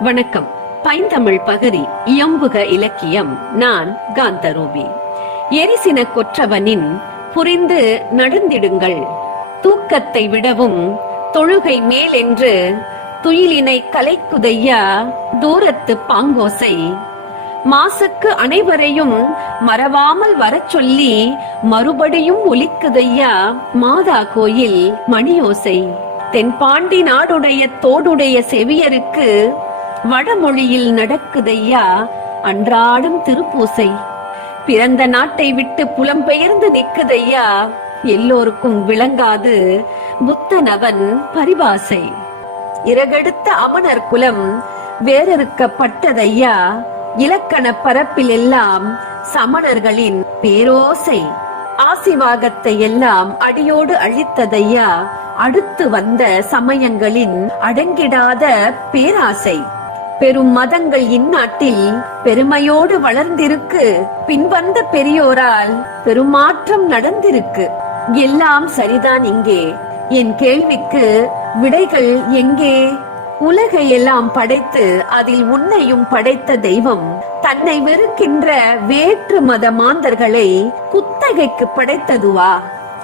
வணக்கம். பைந்தமிழ் பகுதி இயம்புக இலக்கியம் நான் காந்தரூபி. எரிசின கொற்றவனின் புரிந்து நடந்திடுங்கள். தூக்கத்தை விடவும் தொழுகை மேலென்று துயிலினை கலைக்குதையா தூரத்து பாங்கோசை. மாசுக்கு அனைவரையும் மறவாமல் வரச் சொல்லி மறுபடியும் ஒலிக்குதையா மாதா கோயில் மணியோசை. தென்பாண்டி நாடுடைய தோடுடைய செவியருக்கு வடமொழியில் நடக்குதையா? அன்றாடம் திருப்பூசை. பிறந்த நாட்டை விட்டு புலம்பெயர்ந்து நிற்குதையா? எல்லோருக்கும் விளங்காது புத்தனவன் பரிபாசை. இறகெடுத்த அமனர் குலம் வேறறுக்கப்பட்டதையா? இலக்கண பரப்பில் எல்லாம் சமணர்களின் பேரோசை. ஆசிவாகத்தை எல்லாம் அடியோடு அழித்ததையா? அடுத்து வந்த சமயங்களின் அடங்கிடாத பேராசை. பெரும் மதங்கள் இந்நாட்டில் பெருமையோடு வளர்ந்திருக்கு. பின்வந்த பெரியோரால் பெருமாற்றம் நடந்திருக்கு. எல்லாம் சரிதான் இங்கே. என் கேள்விக்கு விடைகள் எங்கே? உலகை எல்லாம் படைத்து அதில் உன்னையும் படைத்த தெய்வம் தன்னை வெறுக்கின்ற வேற்று மத மாந்தர்களை குத்தகைக்கு படைத்ததுவா?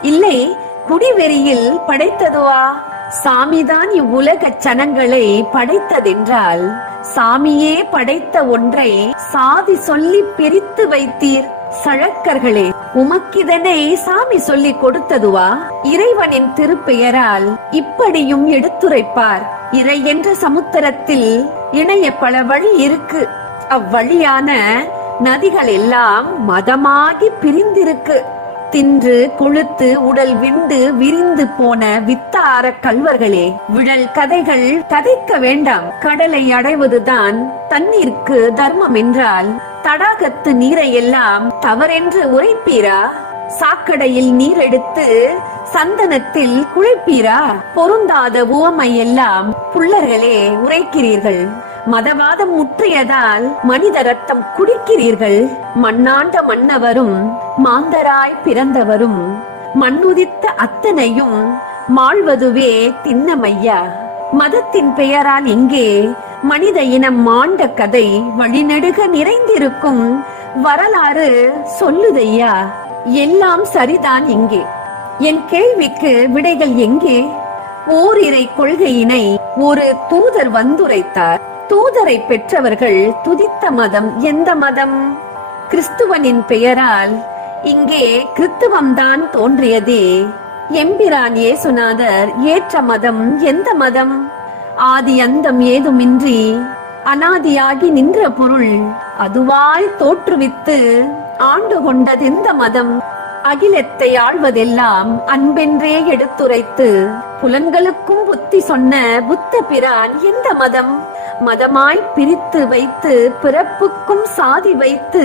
இல்லை குடிவெறியில் படைத்ததுவா? சாமிதான் இவ்வுலக சனங்களை படைத்ததென்றால் சாமியே படைத்த ஒன்றை சாதி சொல்லி பிரித்து வைத்தீர் சழக்கர்களே. உமக்கிதனை சாமி சொல்லி கொடுத்ததுவா? இறைவனின் திருப்பெயரால் இப்படியும் எடுத்துரைப்பார். இறை என்ற சமுத்திரத்தில் இணைய பல வழி இருக்கு. அவ்வழியான நதிகள் எல்லாம் மதமாகி பிரிந்திருக்கு. தின்று கொழுத்து உடல் விண்டு விரிந்து போன வித்தார கல்வர்களே விழல் கதைகள் கதைக்க வேண்டாம். கடலை அடைவதுதான் தண்ணீருக்கு தர்மம் என்றால் தடாகத்து நீரை எல்லாம் தவறென்று உரைப்பீரா? சாக்கடையில் நீர் எடுத்து சந்தனத்தில் குழைப்பீரா? பொருந்தாத உவமை எல்லாம் புள்ளர்களே உரைக்கிறீர்கள். மதவாதம் முற்றியதால் மனித ரத்தம் குடிக்கிறீர்கள். மண்ணாண்ட மன்னவரும் மாந்தராய் பிறந்தவரும் மண்ணுதித்த அத்தனையும் மாழ்வதுவே திண்ணமையா? மதத்தின் பெயரால் இங்கே மனித இனம் மாண்ட கதை வழிநெடுக நிறைந்திருக்கும் வரலாறு சொல்லுதையா? எல்லாம் சரிதான் இங்கே. என் கேள்விக்கு விடைகள் எங்கே? ஓரிரை கொள்கையினை ஒரு தூதர் வந்துரைத்தார். தூதரை பெற்றவர்கள் துதித்த மதம் எந்த மதம்? கிறிஸ்துவனின் பெயரால் இங்கே கிறித்துவம்தான் தோன்றியதே. எம்பிரான் இயேசுநாதர் ஏற்ற மதம் எந்த மதம்? ஆதி அந்தம் ஏதுமின்றி அனாதியாகி நின்ற பொருள் அதுவாய் தோற்றுவித்து ஆண்டு கொண்டதெந்த மதம்? அகிலத்தை ஆழ்வதெல்லாம் அன்பென்றே எடுத்துரைத்து புலன்களுக்கும் புத்தி சொன்ன புத்த பிரான் எந்த மதம்? மதமாய் பிரித்து வைத்து பிறப்புக்கும் சாதி வைத்து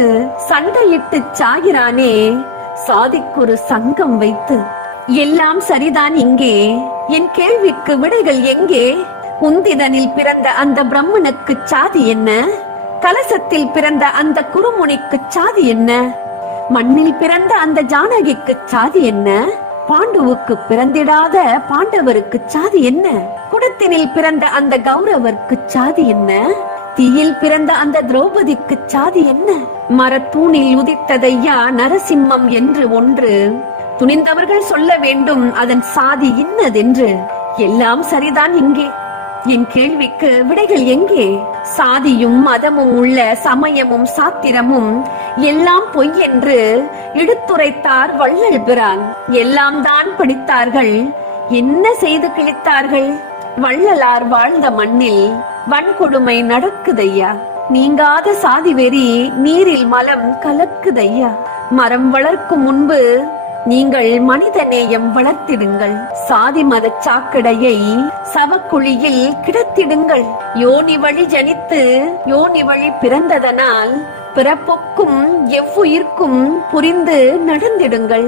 சண்டையிட்டு சாகிறானே சாதிக்கொரு சங்கம் வைத்து. எல்லாம் சரிதான் இங்கே. என் கேள்விக்கு விடைகள் எங்கே? உந்திதனில் பிறந்த அந்த பிரம்மனுக்கு சாதி என்ன? கலசத்தில் பிறந்த அந்த குருமுனிக்கு சாதி என்ன? மண்ணில் பிறந்த அந்த ஜானகிக்கு சாதி என்ன? பாண்டுவுக்கு பிறந்திடாத பாண்டவருக்கு சாதி என்ன? குடத்தினில் பிறந்த அந்த கௌரவருக்கு சாதி என்ன? தீயில் பிறந்த அந்த திரௌபதிக்கு சாதி என்ன? மரத்தூணில் உதித்ததையா நரசிம்மம் என்று ஒன்று. துணிந்தவர்கள் சொல்ல வேண்டும் அதன் சாதி இன்னதென்று. எல்லாம் சரிதான் இங்கே. என் கேள்விக்கு விடைகள் எங்கே? சாதியும் மதமும் உள்ள சமயமும் சாத்திரமும் எல்லாம் பொய் என்று எடுத்துரைத்தார் வள்ளல் பிரான். எல்லாம் தான் படித்தார்கள். என்ன செய்து கிழித்தார்கள்? வள்ளலார் வாழ்ந்த மண்ணில் வன்கொடுமை நடக்குதையா? நீங்காத சாதி வெறி நீரில் மலம் கலக்குதையா? மரம் வளர்க்கும் முன்பு நீங்கள் மனித நேயம் வளர்த்திடுங்கள். சாதி மத சாக்கடையை சவக்குழியில் கிடத்திடுங்கள். யோனி வழி ஜனித்து யோனி வழி பிறந்ததனால் பிறப்புக்கும் எவ்வுயிர்க்கும் புரிந்து நடந்திடுங்கள்.